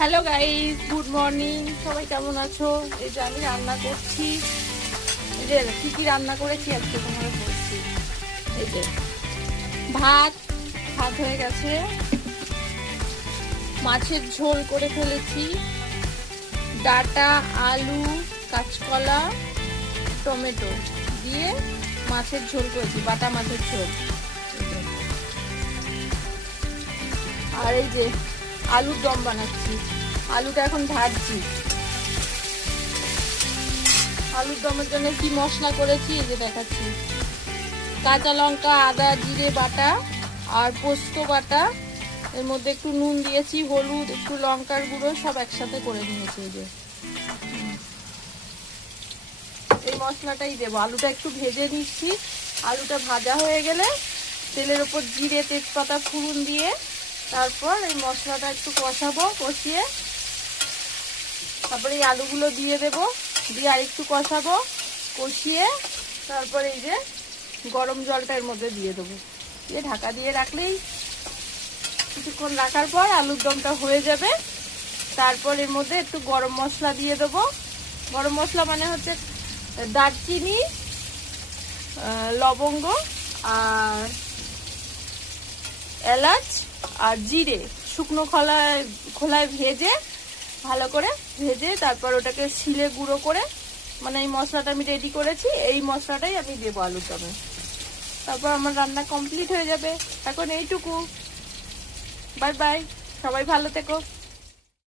Hello guys, good morning. সবাই কেমন আছো? এই যে আমি রান্না করছি। এই যে কি কি রান্না করেছি আজকে তোমাকে বলছি। এই যে ভাত ভাত হয়ে গেছে, মাছের ঝোল করে ফেলেছি, ডাটা, আলু, কাঁচকলা, টমেটো দিয়ে মাছের ঝোল করেছি, বাটা মাছের ঝোল। আর এই যে আলুর দম বানাচ্ছি, আলুটা এখন ভাজছি। আলুর দমের জন্য কি মশলা করেছি এই যে দেখাচ্ছি। কাঁচা লঙ্কা, আদা, জিরে বাটা আর পোস্ত বাটা, এর মধ্যে একটু নুন দিয়েছি, হলুদ, একটু লঙ্কার গুঁড়ো সব একসাথে করে নিয়েছি। এই যে এই মশলাটাই দেবো। আলুটা একটু ভেজে নিচ্ছি। আলুটা ভাজা হয়ে গেলে তেলের ওপর জিরে, তেজপাতা, ফোড়ন দিয়ে তারপর এই মশলাটা একটু কষাবো, কষিয়ে তারপরে এই আলুগুলো দিয়ে দেবো, দিয়ে আর একটু কষাবো, কষিয়ে তারপরে এই যে গরম জলটা এর মধ্যে দিয়ে দেবো, দিয়ে ঢাকা দিয়ে রাখলেই কিছুক্ষণ রাখার পর আলুর দমটা হয়ে যাবে। তারপর এর মধ্যে একটু গরম মশলা দিয়ে দেবো। গরম মশলা মানে হচ্ছে দারচিনি, লবঙ্গ আর এলাচ আর জিরে শুকনো খোলায় ভেজে, ভালো করে ভেজে তারপর ওটাকে শিলে গুঁড়ো করে, মানে এই মশলাটা আমি রেডি করেছি, এই মশলাটাই আমি দেবো আলুর দমে। তারপর আমার রান্না কমপ্লিট হয়ে যাবে। এখন এইটুকু। বাই বাই, সবাই ভালো থেকো।